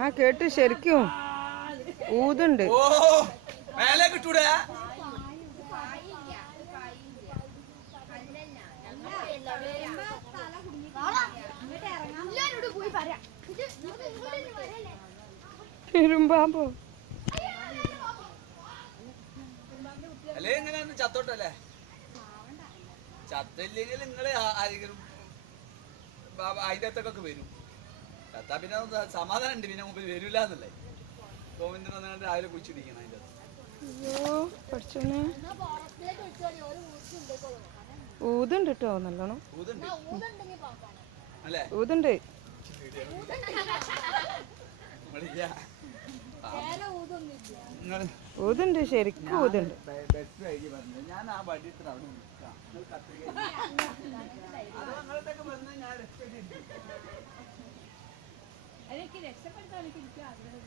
ആ കേട്ട് ശരിക്കും ഊതുണ്ട്. ഇരുമ്പാമ്പോ അല്ലേ ഇങ്ങനെ ചത്തോട്ടല്ലേ? ചത്തില്ലെങ്കിൽ നിങ്ങള് ആരെങ്കിലും അതിന്റെ അകത്തൊക്കെ വരും. ചത്താ പിന്നെ സമാധാനം ഉണ്ട്, പിന്നെ മുമ്പിൽ വരൂല എന്നല്ലേ. ഗോവിന്ദൻ വന്നുകൊണ്ട് രാവിലെ കുഴിച്ചിടിക്കണം അതിന്റെ ഊതുണ്ട് കേട്ടോ, നല്ലോണം അല്ലേ? ഊതുണ്ട്. ഊതുണ്ട്, ശരിക്കും ഊതുണ്ട്. ഞാൻ ആ വടി അവിടെ നിൽക്കാം. രക്ഷപ്പെടുത്താൻ എനിക്ക് ആഗ്രഹം.